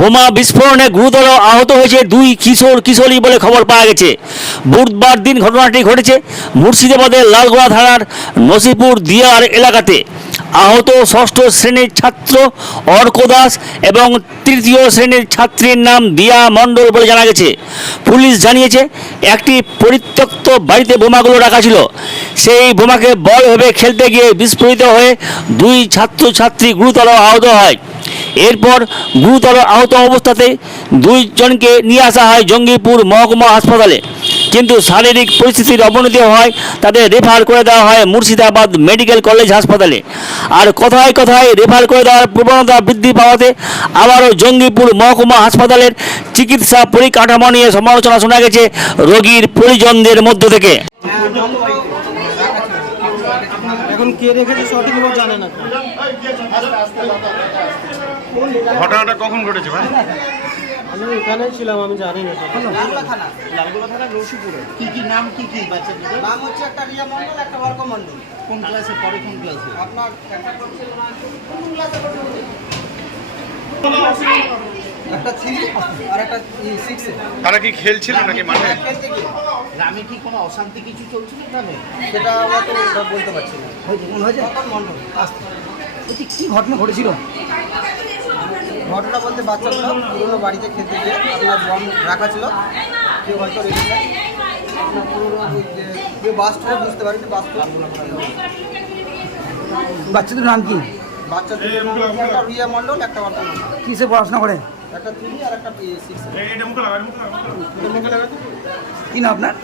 বোমা বিস্ফোরণে গুরুতর আহত হয়েছে দুই কিশোর কিশোরী বলে খবর পাওয়া গেছে। বুধবার দিন ঘটনাটি ঘটেছে মুর্শিদাবাদের লালগোলা থানার নসিপুর দিয়ার এলাকাতে। আহত ষষ্ঠ শ্রেণির ছাত্র অর্ক দাস এবং তৃতীয় শ্রেণির ছাত্রীর নাম দিয়া মণ্ডল বলে জানা গেছে। পুলিশ জানিয়েছে, একটি পরিত্যক্ত বাড়িতে বোমাগুলো রাখা ছিল। সেই বোমাকে বল ভেবে খেলতে গিয়ে বিস্ফোরিত হয়ে দুই ছাত্রছাত্রী গুরুতর আহত হয়। এরপর গুরুতর আহত অবস্থাতে দুইজনকে নিয়ে আসা হয় জঙ্গিপুর মহকুমা হাসপাতালে। কিন্তু শারীরিক পরিস্থিতির অবনতি হয় তাদের রেফার করে দেওয়া হয় মুর্শিদাবাদ মেডিকেল কলেজ হাসপাতালে। আর কথায় কথায় রেফার করে দেওয়ার প্রবণতা বৃদ্ধি পাওয়াতে আবারও জঙ্গিপুর মহকুমা হাসপাতালের চিকিৎসা পরিকাঠামো নিয়ে সমালোচনা শোনা গেছে রোগীর পরিজনদের মধ্য থেকে। এখন কে রেখেছে সঠিক লোক জানে না। ঘটনাটা কখন ঘটেছে ভাই? আমি এখানেই ছিলাম আমি জানি না কি কি নাম কি কি? বাচ্চাদের নাম হচ্ছে একটা রিয়া মন্ডল একটা বর্গ মন্ডল কোন ক্লাসে? পড়ে কোন ক্লাসে? আপনার একটা কোন ক্লাসে পড়ছে? একটা থ্রি আর একটা সিক্সে তারা কি খেলছিল নাকি মাঠে? গিয়ে। গ্রামে কি কোনো অশান্তি কিছু চলছিল গ্রামে? সেটা আমরা তো ওটা বলতে পারছি না। মনে মন্ডল আসতে। কি ঘটনা ঘটেছিল? ঘটনা বলতে বাচ্চাগুলো পুরোনো বাড়িতে খেতে গিয়ে আপনার বম রাখা ছিল। কেউ হয়তো রেখেছে। আপনার পুরোনো কেউ বাস্ট হয়ে বুঝতে পারিনি বাস্ট বাচ্চাদের নাম কি? বাচ্চাদের একটা রিয়া কিসে পড়াশোনা করে? একটা থ্রি আর একটা সিক্স কি না আপনার?